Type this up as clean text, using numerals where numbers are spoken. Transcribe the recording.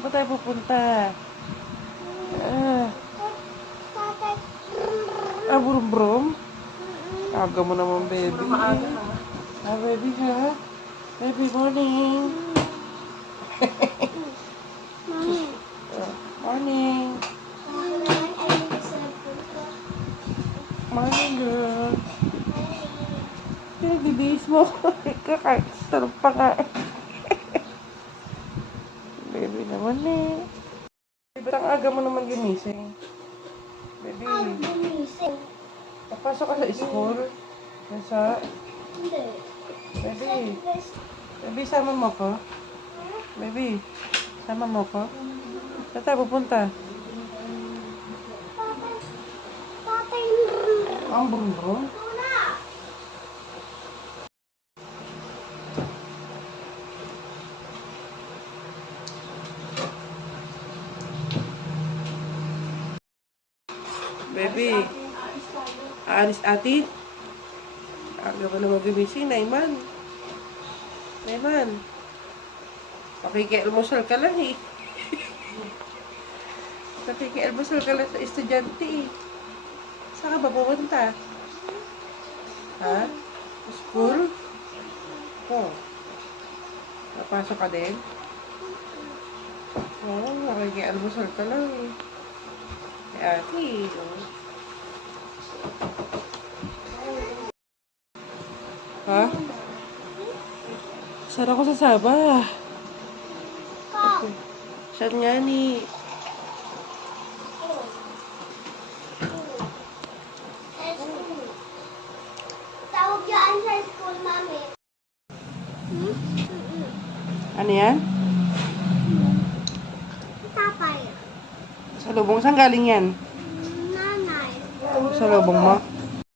Saan ba tayo pupunta? Ah, brum-brum? Aga mo naman, baby. Baby, ha? Baby, morning. Morning. Morning, girl. Bibihis mo. Kakain. Sarap pa nga. Baby naman eh. Ba't ang aga mo naman gimising? Baby. Papasok ka sa school? Nasa? Hindi. Baby. Baby, sama mo ko? Baby, sama mo ko? Saan tayo pupunta? Tatay. Ang brum-brum? Baby, aalis ati? Aga ba na mag-ibising? Naiman. Naiman. Pakikialmusal ka lang eh. Pakikialmusal ka lang sa estudyante eh. Saan ka ba pupunta? Ha? School? Oh. Napasok ka din? Oo, pakikialmusal ka lang eh. Ate, oh. Ha? Saan ako sasaba? Saan nga ni? Tawag yan sa school, mami. Ano yan? Tatay. Sa lubong. Saan galing yan? Nanay. Sa lubong mo?